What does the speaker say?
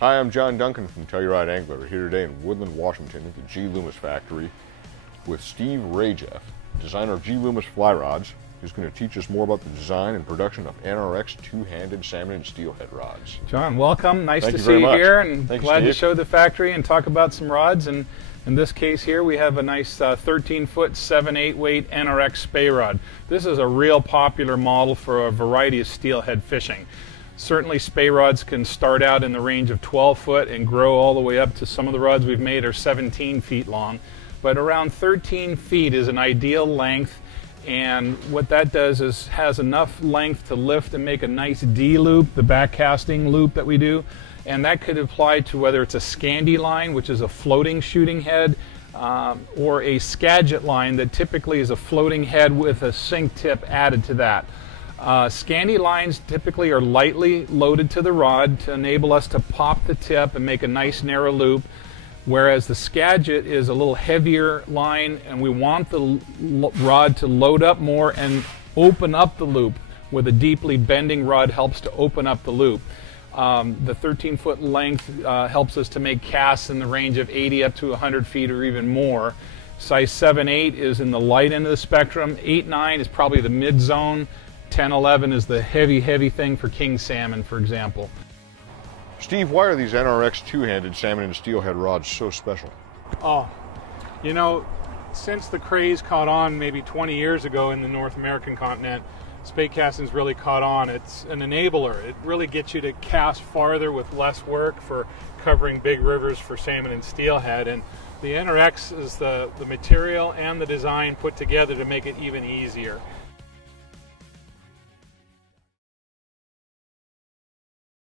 Hi, I'm John Duncan from Telluride Angler. We're here today in Woodland, Washington at the G.Loomis factory with Steve Rajeff, designer of G.Loomis fly rods, who's going to teach us more about the design and production of NRX two-handed salmon and steelhead rods. John, welcome. Nice to Thank you see very you much. here, and Thanks, glad to Steve. show the factory and talk about some rods. And in this case here, we have a nice 13-foot 7/8 weight NRX spay rod. This is a real popular model for a variety of steelhead fishing. Certainly spay rods can start out in the range of 12 foot and grow all the way up to some of the rods we've made are 17 feet long. But around 13 feet is an ideal length, and what that does is has enough length to lift and make a nice D loop, the back casting loop that we do. And that could apply to whether it's a Scandi line, which is a floating shooting head, or a Skagit line that typically is a floating head with a sink tip added to that. Scandi lines typically are lightly loaded to the rod to enable us to pop the tip and make a nice narrow loop, whereas the Skagit is a little heavier line and we want the rod to load up more and open up the loop, where the deeply bending rod helps to open up the loop. The 13-foot length helps us to make casts in the range of 80 up to 100 feet or even more. Size 7/8 is in the light end of the spectrum. 8/9 is probably the mid-zone. 10/11 is the heavy thing for king salmon, for example. Steve, why are these NRX two-handed salmon and steelhead rods so special? Oh, you know, since the craze caught on maybe 20 years ago in the North American continent, spay casting's really caught on. It's an enabler. It really gets you to cast farther with less work for covering big rivers for salmon and steelhead. And the NRX is the material and the design put together to make it even easier.